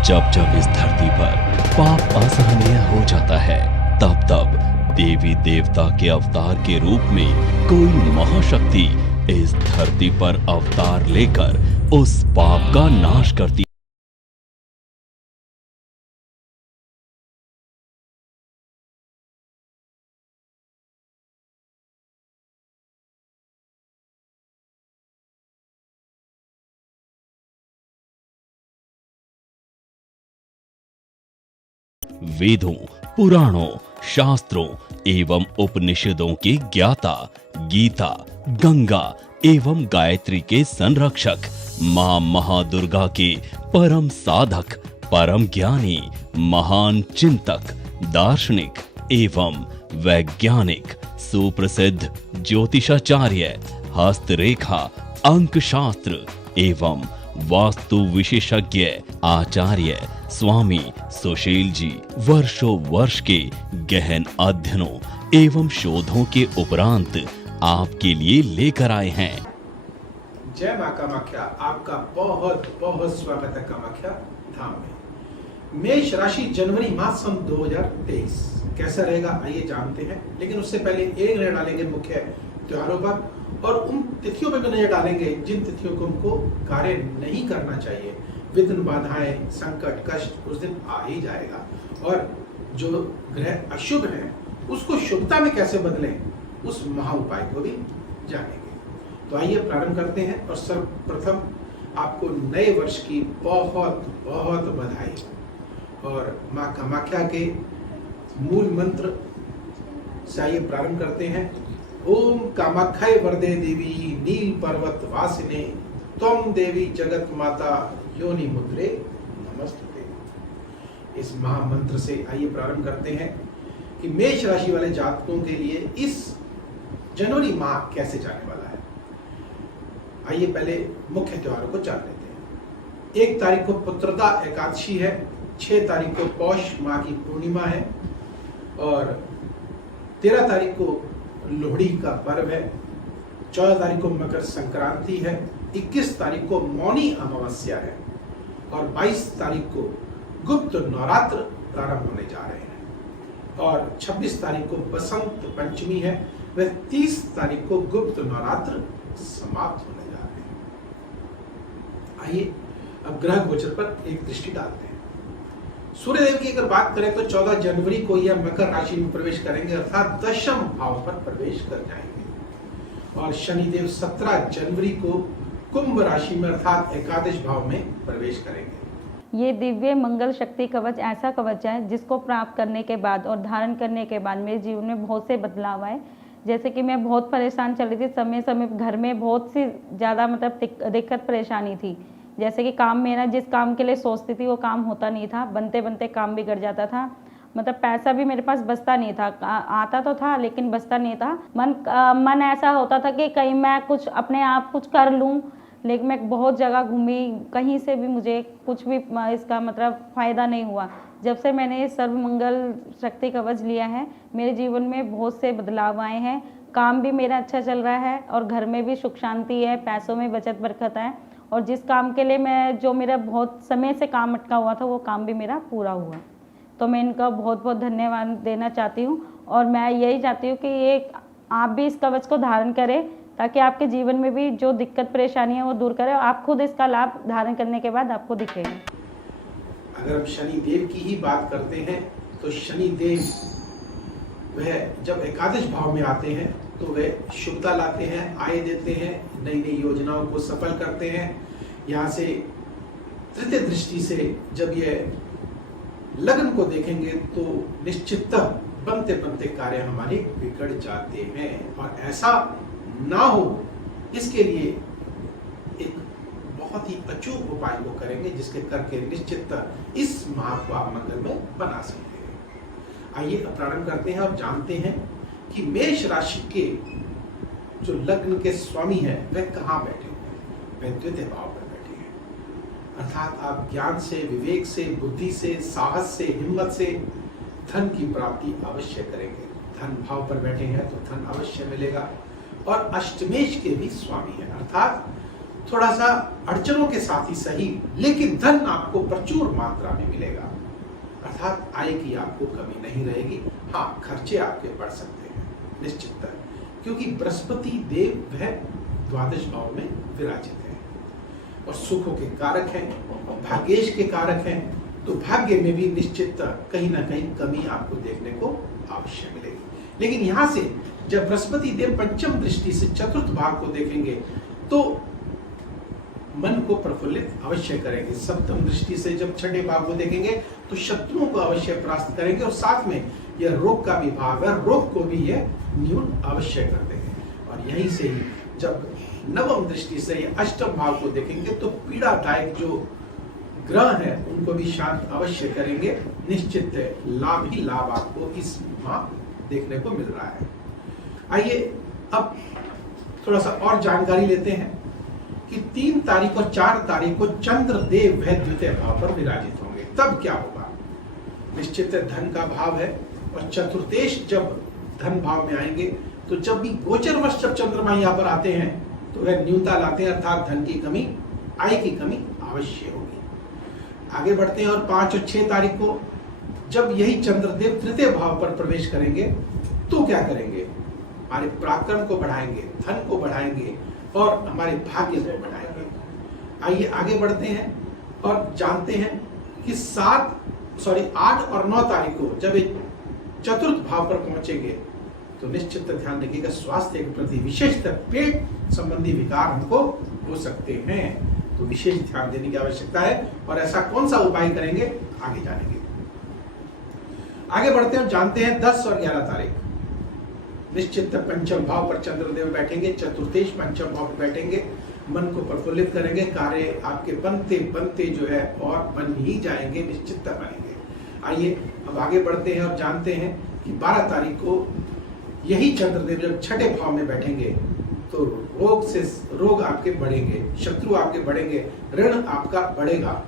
जब जब इस धरती पर पाप असहनीय हो जाता है, तब तब देवी देवता के अवतार के रूप में कोई महाशक्ति इस धरती पर अवतार लेकर उस पाप का नाश करती वेदों, पुराणों, शास्त्रों एवं उपनिषदों के ज्ञाता, गीता, गंगा एवं गायत्री के संरक्षक, मां महादुर्गा के परम साधक, परम ज्ञानी, महान चिंतक, दार्शनिक एवं वैज्ञानिक, सुप्रसिद्ध ज्योतिषाचार्य, हस्तरेखा, अंक शास्त्र एवं वास्तु विशेषज्ञ आचार्य स्वामी सुशील जी वर्षों वर्ष के गहन अध्ययनों एवं शोधों के उपरांत आपके लिए लेकर आए हैं। जय मां कामाख्या, आपका बहुत बहुत स्वागत है कामाख्या धाम में। मेष राशि जनवरी माह सन 2023 कैसा रहेगा आइए जानते हैं, लेकिन उससे पहले एक नजर डालेंगे मुख्य त्योहारों पर और उन तिथियों पर भी नजर डालेंगे जिन तिथियों को उनको कार्य नहीं करना चाहिए। विघ्न, बाधाएं, संकट, कष्ट उस दिन आ ही जाएगा और जो ग्रह अशुभ है उसको शुभता में कैसे बदलें उस महा उपाय को भी जानेंगे। तो आइए प्रारंभ करते हैं और सर्वप्रथम आपको नए वर्ष की बहुत बहुत बधाई और मां कामाख्या के मूल मंत्र से आइए प्रारंभ करते हैं। ओम कामाख्याय वरदे देवी नील पर्वत वासिने त्वं देवी जगत माता योनि मुद्रे नमस्ते। इस महामंत्र से आइए प्रारंभ करते हैं कि मेष राशि वाले जातकों के लिए इस जनवरी माह कैसे जाने वाला है। आइए पहले मुख्य त्योहारों को जान लेते हैं। 1 तारीख को पुत्रदा एकादशी है, 6 तारीख को पौष माह की पूर्णिमा है और 13 तारीख को लोहड़ी का पर्व है, 14 तारीख को मकर संक्रांति है, 21 तारीख को मौनी अमावस्या है और 22 तारीख को गुप्त नवरात्र प्रारंभ होने जा रहे हैं और 26 तारीख को बसंत पंचमी है, वह 30 तारीख को गुप्त नवरात्र समाप्त होने जा रहे हैं। आइए अब ग्रह गोचर पर एक दृष्टि डालते हैं। सूर्यदेव की अगर बात करें तो 14 जनवरी को यह मकर राशि में प्रवेश करेंगे अर्थात दशम भाव पर प्रवेश कर जाएंगे और शनिदेव 17 जनवरी को कुंभ राशि में अर्थात एकादश भाव में प्रवेश करेंगे। ये दिव्य मंगल शक्ति कवच ऐसा कवच है जिसको प्राप्त करने के बाद और धारण करने के बाद मेरे जीवन में बहुत से बदलाव आए। जैसे कि मैं बहुत परेशान चल रही थी, समय समय घर में बहुत सी ज़्यादा दिक्कत परेशानी थी। जैसे कि काम, मेरा जिस काम के लिए सोचती थी वो काम होता नहीं था, बनते बनते काम बिगड़ जाता था। पैसा भी मेरे पास बचता नहीं था, आता तो था लेकिन बचता नहीं था। मन ऐसा होता था कि कहीं मैं कुछ अपने आप कुछ कर लूं, लेकिन मैं बहुत जगह घूमी, कहीं से भी मुझे कुछ भी इसका फ़ायदा नहीं हुआ। जब से मैंने सर्वमंगल शक्ति कवच लिया है मेरे जीवन में बहुत से बदलाव आए हैं। काम भी मेरा अच्छा चल रहा है और घर में भी सुख शांति है, पैसों में बचत बरकत है और जिस काम के लिए जो मेरा बहुत समय से काम अटका हुआ था वो काम भी मेरा पूरा हुआ। तो मैं इनका बहुत बहुत धन्यवाद देना चाहती हूँ और मैं यही चाहती हूँ कि आप भी इस कवच को धारण करें ताकि आपके जीवन में भी जो दिक्कत परेशानी है वो दूर करें और आप खुद इसका लाभ धारण करने के बाद आपको दिखेगा। अगर हम शनि देव की ही बात करते हैं तो शनि देव वह जब एकादश भाव में आते हैं तो वह शुभता लाते हैं, आय देते हैं, नई नई योजनाओं को सफल करते हैं। यहाँ से तृतीय दृष्टि से जब ये लग्न को देखेंगे तो निश्चिततः बनते बनते कार्य हमारे बिगड़ जाते हैं और ऐसा ना हो इसके लिए एक बहुत ही अचूक उपाय को करेंगे जिसके करके निश्चिततः इस माह को आप मंगल में बना सकते हैं। आइए अब प्रारंभ करते हैं और जानते हैं कि मेष राशि के जो लग्न के स्वामी है वह कहाँ बैठे हैं। वह द्वितीय भाव पर बैठे हैं अर्थात आप ज्ञान से, विवेक से, बुद्धि से, साहस से, हिम्मत से धन की प्राप्ति अवश्य करेंगे। धन भाव पर बैठे हैं तो धन अवश्य मिलेगा और अष्टमेश के भी स्वामी है अर्थात थोड़ा सा अड़चनों के साथ ही सही, लेकिन धन आपको प्रचुर मात्रा में मिलेगा, अर्थात आय की आपको कमी नहीं रहेगी। हाँ, खर्चे आपके बढ़ सकते हैं निश्चित, क्योंकि बृहस्पति देव वह द्वादश भाव में विराजित है और सुखों के कारक हैं, भाग्येश के कारक हैं, तो भाग्य में भी निश्चित कहीं ना कहीं कमी आपको देखने को अवश्य मिलेगी। लेकिन यहां से जब बृहस्पति देव पंचम दृष्टि से चतुर्थ भाव को देखेंगे तो मन को प्रफुल्लित अवश्य करेंगे। सप्तम दृष्टि से जब छठे भाव को देखेंगे तो शत्रुओं को अवश्य परास्त करेंगे और साथ में यह रोग का भी भाव है, रोग को भी यह न्यून अवश्य कर देंगे। और यहीं से ही जब नवम दृष्टि से या अष्टम भाव को देखेंगे तो पीड़ादायक जो ग्रह है उनको भी शांत अवश्य करेंगे। निश्चित लाभ ही लाभ आपको इस माह देखने को मिल रहा है। आइए अब थोड़ा सा और जानकारी लेते हैं कि 3 तारीख और 4 तारीख को चंद्रदेव वह द्वितीय भाव पर विराजित होंगे, तब क्या होगा। निश्चित धन का भाव है और चतुर्थेश जब धन भाव में आएंगे तो जब भी गोचरवश जब चंद्रमा यहाँ पर आते हैं तो वह न्यूनता लाते हैं, अर्थात धन की कमी, आय की कमी अवश्य होगी। आगे बढ़ते हैं और 5 और 6 तारीख को जब यही चंद्रदेव तृतीय भाव पर प्रवेश करेंगे तो क्या करेंगे, हमारे पराक्रम को बढ़ाएंगे, धन को बढ़ाएंगे और हमारे भाग्य को बढ़ाएंगे। आइए आगे बढ़ते हैं और जानते हैं कि 8 और 9 तारीख को जब ये चतुर्थ भाव पर पहुंचेंगे तो निश्चित ध्यान रखिएगा, स्वास्थ्य के प्रति विशेषतः पेट संबंधी विकार हमको हो सकते हैं, तो विशेष ध्यान देने की आवश्यकता है। और ऐसा कौन सा उपाय करेंगे आगे जानेंगे। आगे बढ़ते हैं और जानते हैं 10 और 11 तारीख निश्चित पंचम भाव पर चंद्रदेव बैठेंगे, चतुर्थेश पंचम भाव पर बैठेंगे, मन को प्रफुल्लित करेंगे, कार्य आपके बनते बनते जो है और बन ही जाएंगे, निश्चित बनेंगे। आइए अब आगे बढ़ते हैं और जानते हैं कि 12 तारीख को यही चंद्रदेव जब छठे भाव में बैठेंगे तो रोग आपके बढ़ेंगे, शत्रु आपके बढ़ेंगे, ऋण आपका बढ़ेगा।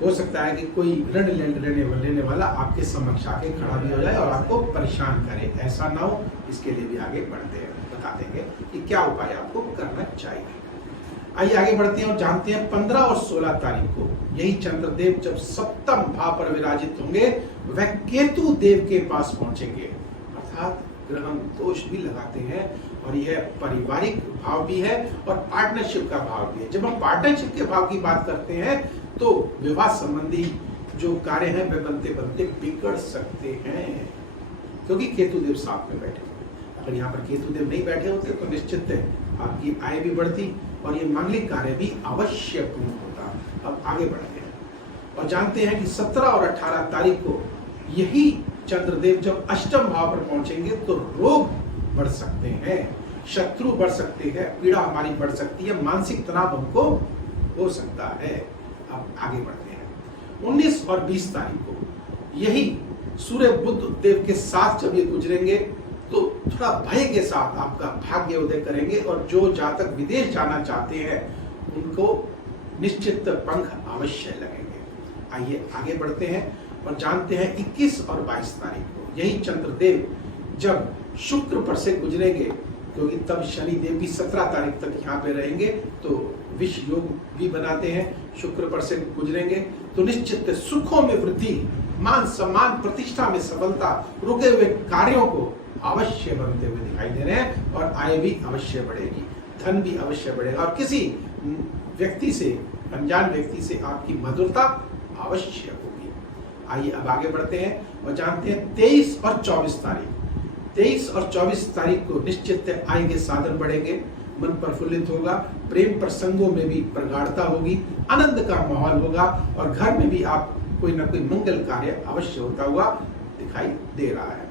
हो सकता है कि कोई ऋण लेने वाला आपके समक्ष आके खड़ा भी हो जाए और आपको परेशान करे, ऐसा ना हो, इसके लिए भी आगे बढ़ते हैं, बता देंगे कि क्या उपाय आपको करना चाहिए। आइए आगे बढ़ते हैं और जानते हैं 15 और 16 तारीख को यही चंद्रदेव जब सप्तम भाव पर विराजित होंगे वह केतु देव के पास पहुंचेंगे, अर्थात ग्रह दोष भी लगाते हैं और यह पारिवारिक भाव भी है और पार्टनरशिप का भाव भी है। जब हम पार्टनरशिप के भाव की बात करते हैं तो विवाह संबंधी जो कार्य हैं वे बनते बनते बिगड़ सकते हैं, क्योंकि केतुदेव साथ में बैठे हैं। अगर यहाँ पर केतुदेव नहीं बैठे होते तो निश्चित है आपकी आय भी बढ़ती और ये मांगलिक कार्य भी अवश्य पूर्ण होता। अब आगे बढ़ते हैं और जानते हैं कि 17 और 18 तारीख को यही चंद्रदेव जब अष्टम भाव पर पहुंचेंगे तो रोग बढ़ सकते हैं, शत्रु बढ़ सकते हैं, पीड़ा हमारी बढ़ सकती है, मानसिक तनाव हमको हो सकता है। अब आगे बढ़ते हैं 19 और 20 तारीख को यही सूर्य बुध देव के साथ जब ये गुजरेंगे तो थोड़ा भय के साथ आपका भाग्य उदय करेंगे और जो जातक विदेश जाना चाहते हैं उनको निश्चित पंख अवश्य लगेंगे। आइए आगे बढ़ते हैं और जानते हैं 21 और 22 तारीख को यही चंद्रदेव जब शुक्र पर से गुजरेंगे, क्योंकि तब शनि देव भी 17 तारीख तक यहाँ पे रहेंगे तो विष योग भी बनाते हैं, शुक्र पर से गुजरेंगे तो निश्चित सुखों में वृद्धि, मान सम्मान, प्रतिष्ठा में सफलता, रुके हुए कार्यों को अवश्य बनते हुए दिखाई दे रहे हैं और आय भी अवश्य बढ़ेगी, धन भी अवश्य बढ़ेगा और किसी व्यक्ति से, अनजान व्यक्ति से आपकी मधुरता अवश्य होगी। आइए अब आगे बढ़ते हैं और जानते हैं 23 और 24 तारीख को निश्चित आय के साधन बढ़ेंगे, मन प्रफुल्लित होगा, प्रेम प्रसंगों में भी प्रगाढ़ता होगी, आनंद का माहौल होगा और घर में भी आप कोई ना कोई मंगल कार्य अवश्य होता हुआ दिखाई दे रहा है।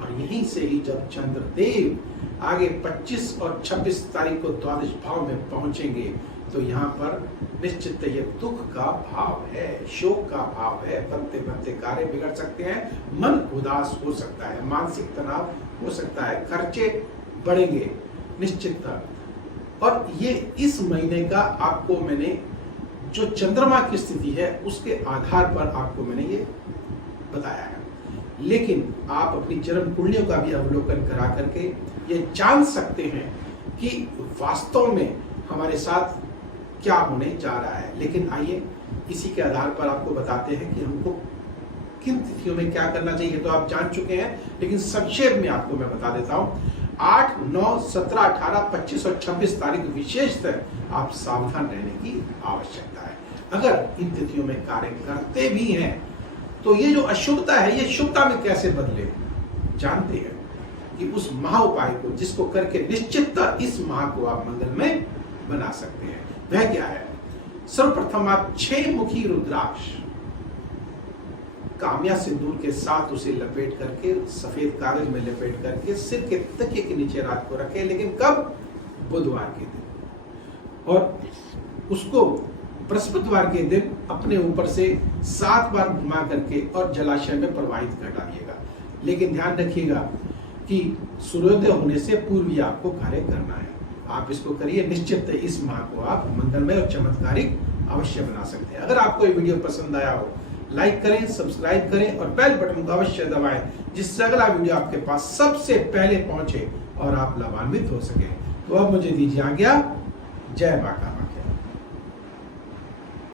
और यहीं से ही जब चंद्रदेव आगे 25 और 26 तारीख को द्वादश भाव में पहुंचेंगे तो यहाँ पर निश्चित ये दुख का भाव है, शोक का भाव है, बनते बनते कार्य बिगड़ सकते हैं, मन उदास हो सकता है, मानसिक तनाव हो सकता है, खर्चे बढ़ेंगे निश्चित। और ये इस महीने का आपको मैंने जो चंद्रमा की स्थिति है उसके आधार पर आपको मैंने ये बताया है, लेकिन आप अपनी जन्म कुंडलियों का भी अवलोकन करा करके ये जान सकते हैं कि वास्तव में हमारे साथ क्या होने जा रहा है। लेकिन आइए इसी के आधार पर आपको बताते हैं कि हमको किन तिथियों में क्या करना चाहिए। तो आप जान चुके हैं, लेकिन संक्षेप में आपको मैं बता देता हूं। 8, 9, 17, 18, 25 और 26 तारीख विशेषतः आप सावधान रहने की आवश्यकता है। अगर इन तिथियों में कार्य करते भी हैं तो ये जो अशुभता है ये शुभता में कैसे बदले, जानते हैं कि उस महा उपाय को जिसको करके निश्चितता इस माह को आप मंगलमय बना सकते हैं। वह क्या है? सर्वप्रथम आप 6 मुखी रुद्राक्ष काम्या सिंदूर के साथ उसे लपेट करके सफेद कागज में लपेट करके सिर के तकिए के नीचे रात को रखें। लेकिन कब? बुधवार के दिन। और उसको बृहस्पतिवार के दिन अपने ऊपर से 7 बार घुमा करके और जलाशय में प्रवाहित कर डालिएगा। लेकिन ध्यान रखिएगा कि सूर्योदय होने से पूर्व ही आपको कार्य करना है। आप इसको करिए, निश्चित इस माह को आप मंगलमय और चमत्कारिक अवश्य बना सकते हैं। अगर आपको ये वीडियो पसंद आया हो, लाइक करें, सब्सक्राइब करें और बेल बटन को अवश्य दबाएं, जिससे अगला वीडियो आपके पास सबसे पहले पहुंचे और आप लाभान्वित हो सके। तो अब मुझे दीजिए आज्ञा। जय माता।